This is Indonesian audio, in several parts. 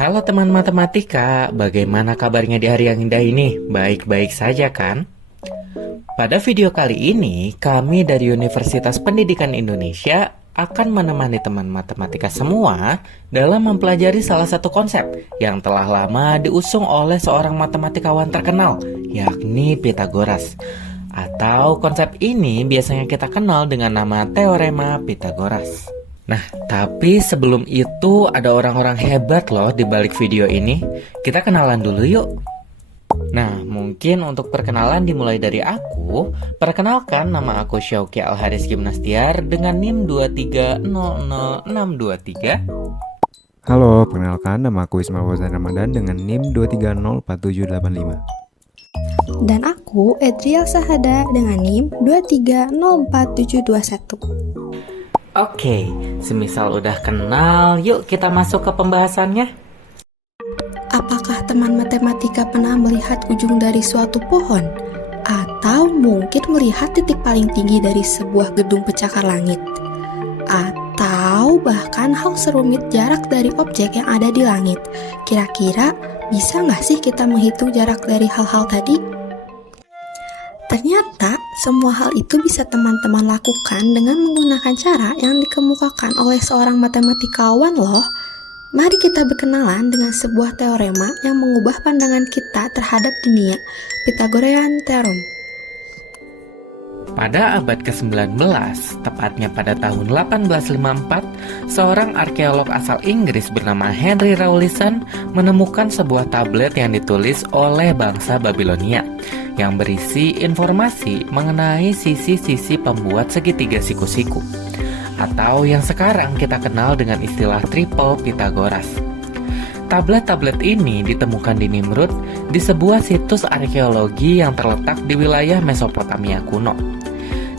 Halo teman matematika, bagaimana kabarnya di hari yang indah ini? Baik-baik saja kan? Pada video kali ini, kami dari Universitas Pendidikan Indonesia akan menemani teman matematika semua dalam mempelajari salah satu konsep yang telah lama diusung oleh seorang matematikawan terkenal, yakni Pythagoras. Atau konsep ini biasanya kita kenal dengan nama Teorema Pythagoras. Nah, tapi sebelum itu ada orang-orang hebat loh di balik video ini. Kita kenalan dulu yuk. Nah, mungkin untuk perkenalan dimulai dari aku. Perkenalkan, nama aku Syauki Alharis Gimnastiar dengan NIM 2300623. Halo, perkenalkan nama aku Ismail Fauzan Ramadan dengan NIM 2304785. Dan aku Edriel Sahada dengan NIM 2304721. Oke, semisal udah kenal, yuk kita masuk ke pembahasannya. Apakah teman matematika pernah melihat ujung dari suatu pohon? Atau mungkin melihat titik paling tinggi dari sebuah gedung pencakar langit? Atau bahkan hal serumit jarak dari objek yang ada di langit? Kira-kira bisa nggak sih kita menghitung jarak dari hal-hal tadi? Ternyata semua hal itu bisa teman-teman lakukan dengan menggunakan cara yang dikemukakan oleh seorang matematikawan loh. Mari kita berkenalan dengan sebuah teorema yang mengubah pandangan kita terhadap dunia, Pythagorean Theorem. Pada abad ke-19, tepatnya pada tahun 1854, seorang arkeolog asal Inggris bernama Henry Rawlinson menemukan sebuah tablet yang ditulis oleh bangsa Babilonia yang berisi informasi mengenai sisi-sisi pembuat segitiga siku-siku, atau yang sekarang kita kenal dengan istilah triple Pythagoras. Tablet-tablet ini ditemukan di Nimrud, di sebuah situs arkeologi yang terletak di wilayah Mesopotamia kuno.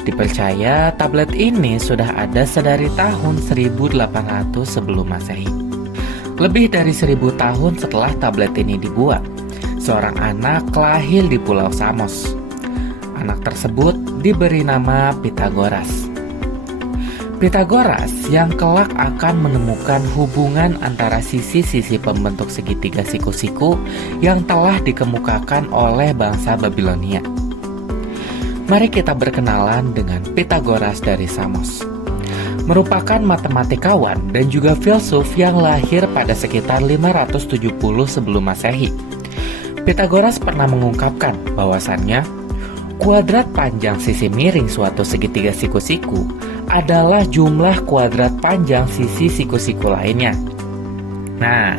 Dipercaya tablet ini sudah ada sedari tahun 1800 sebelum Masehi. Lebih dari 1000 tahun setelah tablet ini dibuat, seorang anak lahir di Pulau Samos. Anak tersebut diberi nama Pythagoras. Pythagoras yang kelak akan menemukan hubungan antara sisi-sisi pembentuk segitiga siku-siku yang telah dikemukakan oleh bangsa Babilonia. Mari kita berkenalan dengan Pythagoras dari Samos. Merupakan matematikawan dan juga filsuf yang lahir pada sekitar 570 sebelum Masehi. Pythagoras pernah mengungkapkan bahwasannya kuadrat panjang sisi miring suatu segitiga siku-siku adalah jumlah kuadrat panjang sisi siku-siku lainnya. Nah,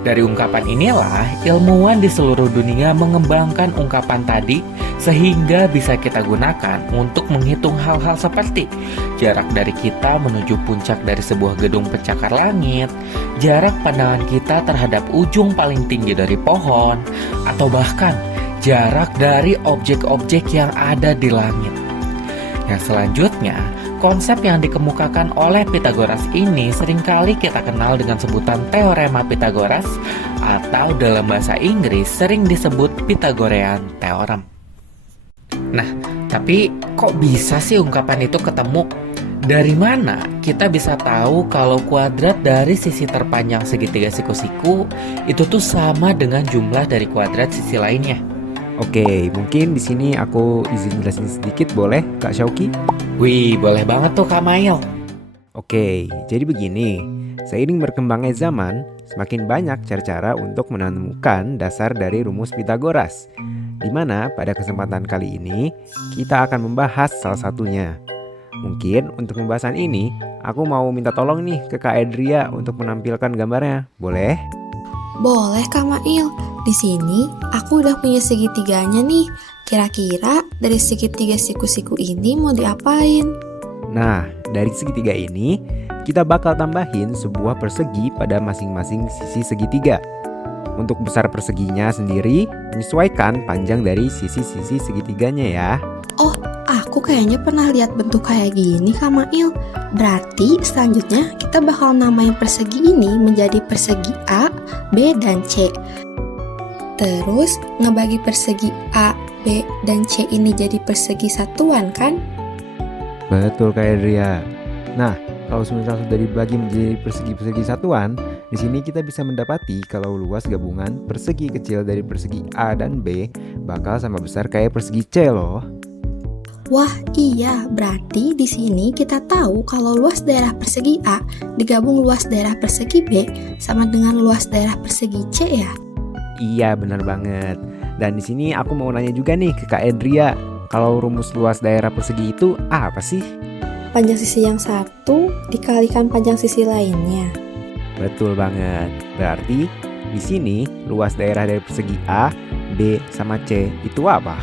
dari ungkapan inilah ilmuwan di seluruh dunia mengembangkan ungkapan tadi sehingga bisa kita gunakan untuk menghitung hal-hal seperti jarak dari kita menuju puncak dari sebuah gedung pencakar langit, jarak pandangan kita terhadap ujung paling tinggi dari pohon, atau bahkan jarak dari objek-objek yang ada di langit. Yang selanjutnya, konsep yang dikemukakan oleh Pythagoras ini seringkali kita kenal dengan sebutan Teorema Pythagoras atau dalam bahasa Inggris sering disebut Pythagorean Theorem. Nah, tapi kok bisa sih ungkapan itu ketemu? Dari mana kita bisa tahu kalau kuadrat dari sisi terpanjang segitiga siku-siku itu tuh sama dengan jumlah dari kuadrat sisi lainnya? Oke, mungkin di sini aku izin jelasin sedikit boleh, Kak Syauki? Wih, boleh banget tuh Kak Mail. Oke, jadi begini. Seiring berkembangnya zaman, semakin banyak cara-cara untuk menemukan dasar dari rumus Pythagoras. Di mana pada kesempatan kali ini kita akan membahas salah satunya. Mungkin untuk pembahasan ini, aku mau minta tolong nih ke Kak Edria untuk menampilkan gambarnya. Boleh? Boleh Kak Mail, di sini aku udah punya segitiganya nih. Kira-kira dari segitiga siku-siku ini mau diapain? Nah, dari segitiga ini, kita bakal tambahin sebuah persegi pada masing-masing sisi segitiga. Untuk besar perseginya sendiri, menyesuaikan panjang dari sisi-sisi segitiganya ya. Oh, aku kayaknya pernah lihat bentuk kayak gini Kak Mail. Berarti selanjutnya kita bakal namain persegi ini menjadi persegi A, B, dan C. Terus ngebagi persegi A, B, dan C ini jadi persegi satuan kan? Betul Kak Edria. Nah, kalau semisal sudah dibagi menjadi persegi-persegi satuan, Di sini kita bisa mendapati kalau luas gabungan persegi kecil dari persegi A dan B bakal sama besar kayak persegi C loh. Wah, iya, berarti di sini kita tahu kalau luas daerah persegi A digabung luas daerah persegi B sama dengan luas daerah persegi C ya? Iya, benar banget. Dan di sini aku mau nanya juga nih ke Kak Edria, kalau rumus luas daerah persegi itu apa sih? Panjang sisi yang satu dikalikan panjang sisi lainnya. Betul banget. Berarti di sini luas daerah dari persegi A, B, sama C itu apa?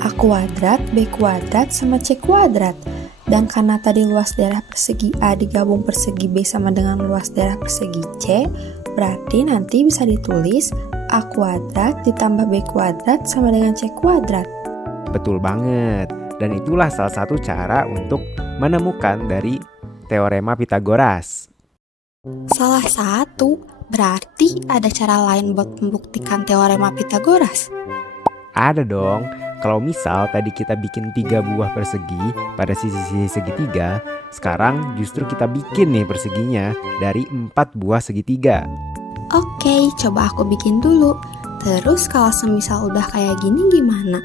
A kuadrat, B kuadrat, sama C kuadrat. Dan karena tadi luas daerah persegi A digabung persegi B sama dengan luas daerah persegi C, berarti nanti bisa ditulis A kuadrat ditambah B kuadrat sama dengan C kuadrat. Betul banget. Dan itulah salah satu cara untuk menemukan dari teorema Pythagoras. Salah satu, berarti ada cara lain buat membuktikan teorema Pythagoras. Ada dong. Kalau misal tadi kita bikin 3 buah persegi pada sisi-sisi segitiga, sekarang justru kita bikin nih perseginya dari 4 buah segitiga. Oke, coba aku bikin dulu. Terus kalau semisal udah kayak gini gimana?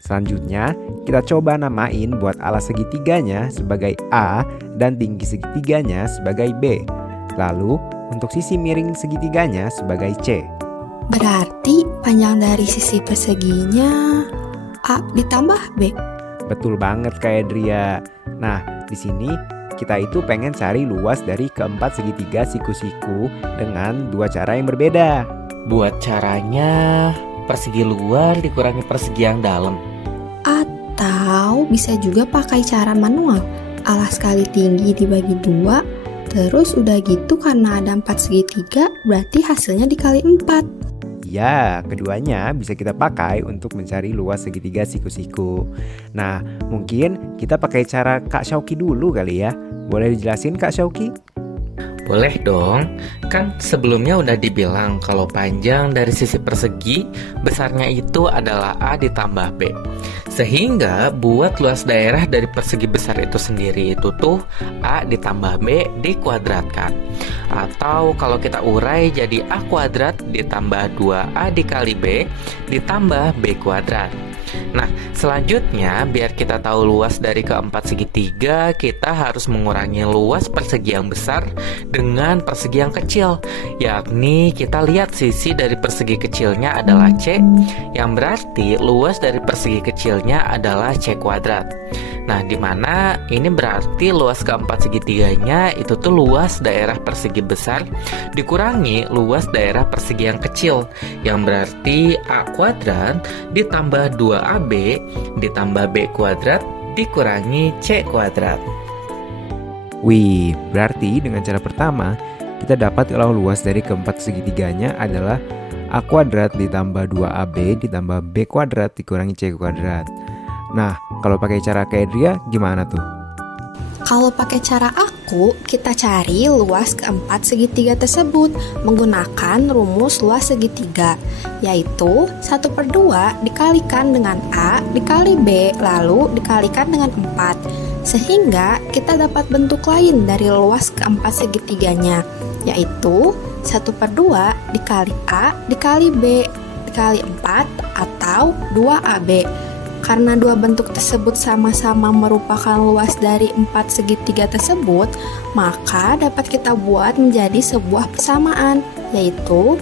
Selanjutnya, kita coba namain buat alas segitiganya sebagai A dan tinggi segitiganya sebagai B. Lalu, untuk sisi miring segitiganya sebagai C. Berarti panjang dari sisi perseginya A ditambah B. Betul banget Kak Edria. Nah, di sini kita itu pengen cari luas dari keempat segitiga siku-siku dengan 2 cara yang berbeda. Buat caranya, persegi luar dikurangi persegi yang dalam. Atau bisa juga pakai cara manual. Alas kali tinggi dibagi 2. Terus udah gitu karena ada 4 segitiga, berarti hasilnya dikali 4. Ya, keduanya bisa kita pakai untuk mencari luas segitiga siku-siku. Nah, mungkin kita pakai cara Kak Syauki dulu kali ya. Boleh dijelasin Kak Syauki? Boleh dong, kan sebelumnya udah dibilang kalau panjang dari sisi persegi besarnya itu adalah A ditambah B. Sehingga buat luas daerah dari persegi besar itu sendiri itu tuh A ditambah B dikuadratkan. Atau kalau kita urai jadi A kuadrat ditambah 2A dikali B ditambah B kuadrat. Nah, selanjutnya biar kita tahu luas dari keempat segitiga, kita harus mengurangi luas persegi yang besar dengan persegi yang kecil. Yakni kita lihat sisi dari persegi kecilnya adalah C, yang berarti luas dari persegi kecilnya adalah C kuadrat. Nah, dimana ini berarti luas keempat segitiganya itu tuh luas daerah persegi besar dikurangi luas daerah persegi yang kecil, yang berarti A kuadrat ditambah 2AB ditambah B kuadrat dikurangi C kuadrat. Wih, berarti dengan cara pertama kita dapat kalau luas dari keempat segitiganya adalah A kuadrat ditambah 2AB ditambah B kuadrat dikurangi C kuadrat. Nah, kalau pakai cara Kak Edria gimana tuh? Kalau pakai cara aku, kita cari luas keempat segitiga tersebut menggunakan rumus luas segitiga, yaitu 1/2 dikalikan dengan A dikali B lalu dikalikan dengan 4. Sehingga kita dapat bentuk lain dari luas keempat segitiganya, yaitu 1/2 dikali A dikali B dikali 4 atau 2AB. Karena dua bentuk tersebut sama-sama merupakan luas dari 4 segitiga tersebut, maka dapat kita buat menjadi sebuah persamaan, yaitu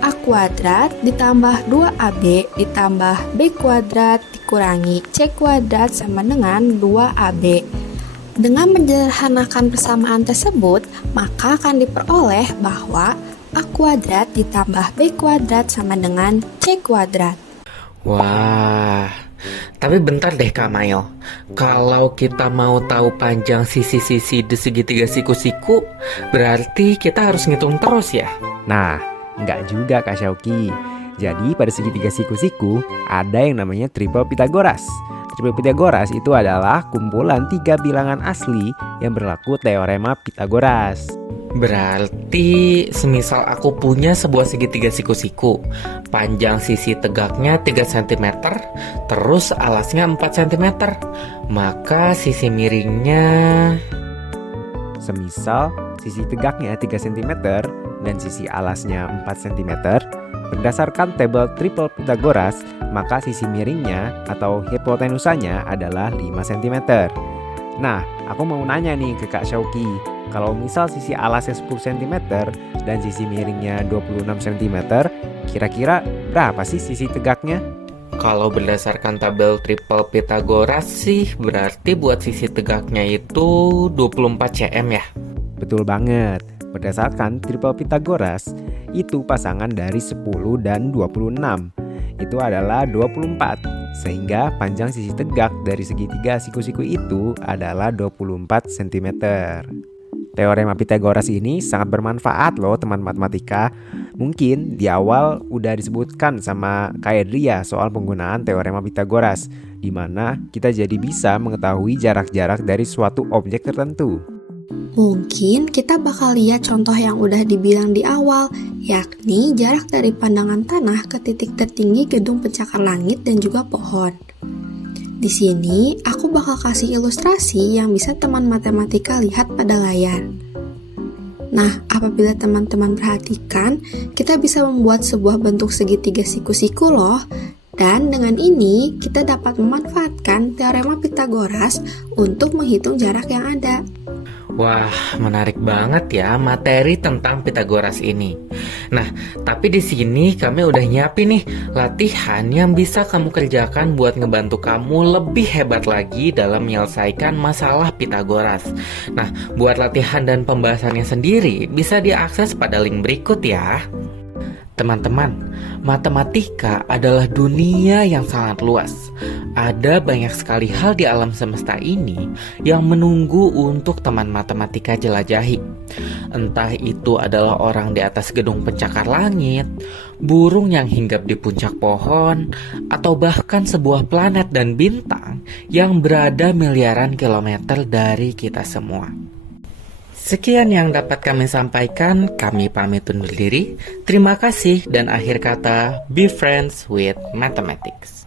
A kuadrat ditambah 2AB ditambah B kuadrat dikurangi C kuadrat sama dengan 2AB. Dengan menyederhanakan persamaan tersebut, maka akan diperoleh bahwa A kuadrat ditambah B kuadrat sama dengan C kuadrat. Wah, tapi bentar deh Kak Mail. Kalau kita mau tahu panjang sisi-sisi di segitiga siku-siku, berarti kita harus ngitung terus ya? Nah, enggak juga Kak Syauki. Jadi pada segitiga siku-siku ada yang namanya triple Pythagoras. Triple Pythagoras itu adalah kumpulan 3 bilangan asli yang berlaku teorema Pythagoras. Berarti semisal aku punya sebuah segitiga siku-siku, panjang sisi tegaknya 3 cm, terus alasnya 4 cm, maka sisi miringnya... Semisal sisi tegaknya 3 cm dan sisi alasnya 4 cm, berdasarkan tabel triple Pythagoras, maka sisi miringnya atau hipotenusanya adalah 5 cm. Nah, aku mau nanya nih ke Kak Syauki, kalau misal sisi alasnya 10 cm dan sisi miringnya 26 cm, kira-kira berapa sih sisi tegaknya? Kalau berdasarkan tabel triple Pythagoras sih berarti buat sisi tegaknya itu 24 cm ya. Betul banget. Berdasarkan triple Pythagoras, itu pasangan dari 10 dan 26. Itu adalah 24. Sehingga panjang sisi tegak dari segitiga siku-siku itu adalah 24 cm. Teorema Pythagoras ini sangat bermanfaat loh teman matematika. Mungkin di awal udah disebutkan sama Kak Edria soal penggunaan teorema Pythagoras, di mana kita jadi bisa mengetahui jarak-jarak dari suatu objek tertentu. Mungkin kita bakal lihat contoh yang udah dibilang di awal, yakni jarak dari pandangan tanah ke titik tertinggi gedung pencakar langit dan juga pohon. Di sini, aku bakal kasih ilustrasi yang bisa teman matematika lihat pada layar. Nah, apabila teman-teman perhatikan, kita bisa membuat sebuah bentuk segitiga siku-siku loh. Dan dengan ini, kita dapat memanfaatkan teorema Pythagoras untuk menghitung jarak yang ada. Wah, menarik banget ya materi tentang Pythagoras ini. Nah, tapi di sini kami udah nyiapin nih latihan yang bisa kamu kerjakan buat ngebantu kamu lebih hebat lagi dalam menyelesaikan masalah Pythagoras. Nah, buat latihan dan pembahasannya sendiri bisa diakses pada link berikut ya. Teman-teman, matematika adalah dunia yang sangat luas. Ada banyak sekali hal di alam semesta ini yang menunggu untuk teman matematika jelajahi. Entah itu adalah orang di atas gedung pencakar langit, burung yang hinggap di puncak pohon, atau bahkan sebuah planet dan bintang yang berada miliaran kilometer dari kita semua. Sekian yang dapat kami sampaikan, kami pamit undur diri. Terima kasih dan akhir kata, be friends with mathematics.